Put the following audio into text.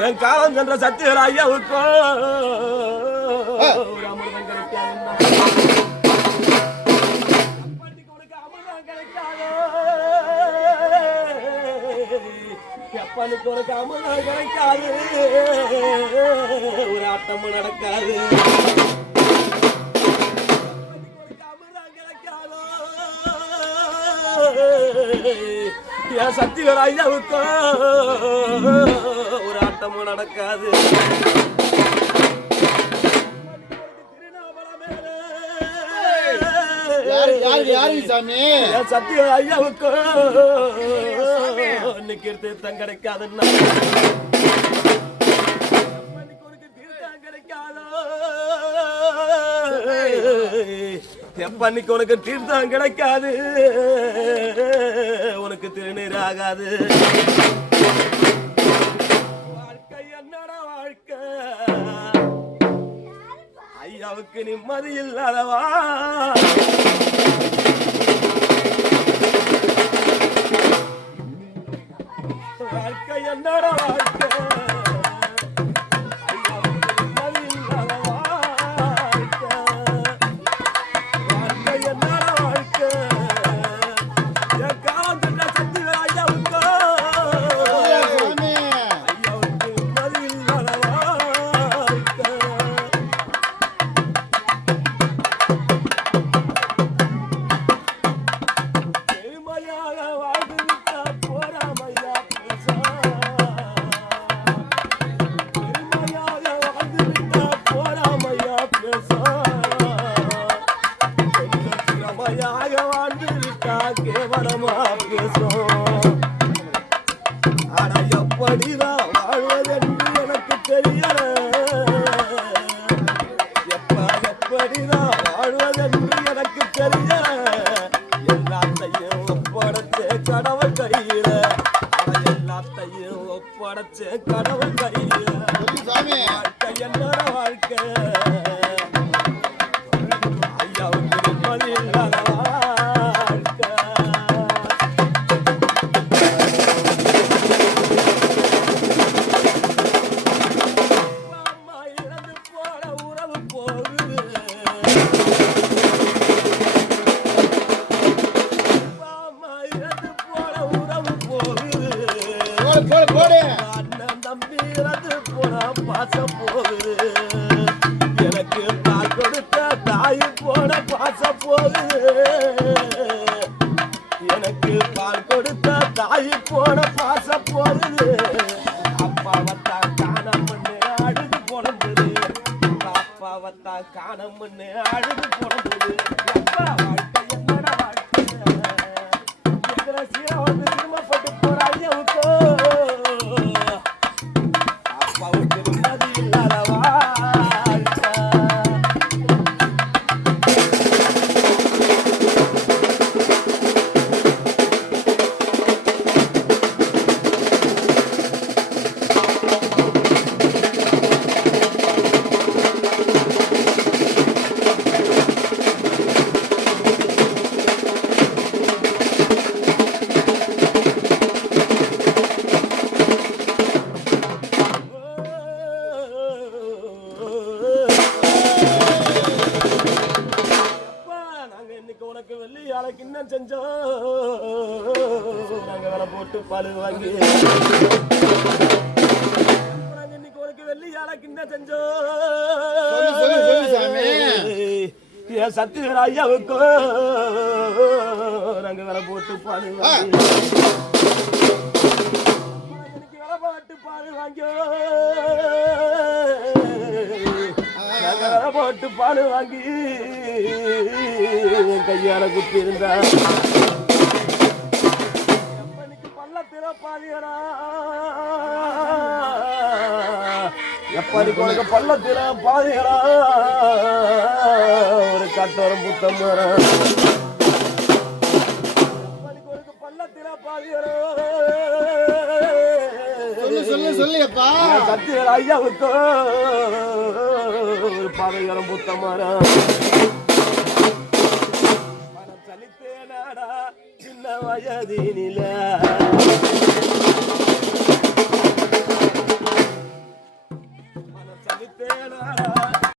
என் காலம் சென்ற சத்தியர் ஐயாவுக்கும் ஒரு அமிர்தம் கிடைக்காது. எப்பனுக்கு உனக்கு அமிர்தம் கிடைக்காது, ஒரு ஆட்டமும் நடக்காது. என் சக்திகள் ஐயாவுக்கும் ஒரு ஆட்டமும் நடக்காது. என் சக்திகள் ஐயாவுக்கும் இன்னைக்கு தீர்த்தம் கிடைக்காதுன்னா எப்பன்னைக்கு உனக்கு தீர்த்தம் கிடைக்காது, உனக்கு திருநீர் ஆகாது. வாழ்க்கை என்னடா வாழ்க்கை, ஐயாவுக்கு நிம்மதி இல்லாதவா. வாழ்க்கை என்னடா வாழ்க்கை, கேவலமா பேசும். ஆனா எப்படிதான் வாழ்வதென்று எனக்கு தெரியல, எப்படிதான் வாழ்வதென்று எனக்கு தெரியல. எல்லாத்தையும் ஒப்படைச்சே கடவுள் கையில, எல்லாத்தையும் ஒப்படைச்சே கடவுள் கையில. வாழ்க்கை என்னோட வாழ்க்கை, ஐயாவுக்கு நிம்மதி இல்லாத பாசம் போகுது. எனக்கு பால் கொடுத்த தாய் போன பாசம் போகுது, எனக்கு பால் கொடுத்த தாய் போன பாசம் போகுது. அப்பாவத்தான் காணம் பண்ணு அழுது புலம்புது, அப்பாவத்தான் காணம் பண்ணு அழுது புலம்புது. அப்பா வாழ்க்கை என்னோட வாழ்க்கை, எதிரசியா வந்து திரும்பப்பட்டு போற ஐயாவுக்கோ அப்பாவுக்கு நிம்மதி இல்லாதவா. உனக்கு வெள்ளி ஆளைக்கு இன்னும் செஞ்சோம், நாங்க வேலை போட்டு பால் வாங்கி. இன்னைக்கு உனக்கு வெள்ளி ஆளைக்கு இன்னும் செஞ்சோம், என் சத்தியர் ஐயாவுக்கும் நாங்க வேலை போட்டு பால் வாங்கி. இன்னைக்கு வேலை போட்டு பால் வாங்கி, போட்டு பால் வாங்கி கையால குத்தி இருந்தா. பள்ளத்தில பாதியடா, எப்படிக்கு உனக்கு பள்ளத்தில பாதியடா. ஒரு கட்டோரம் புத்தம் மரம் உனக்கு பள்ளத்தில பாதியடா. சொல்லியப்பா சத்தியர் ஐயாவுக்கு ஒரு பாதையரம் புத்த மரம். மனம் சலித்தேனாடா சின்ன வயதினில, தேனா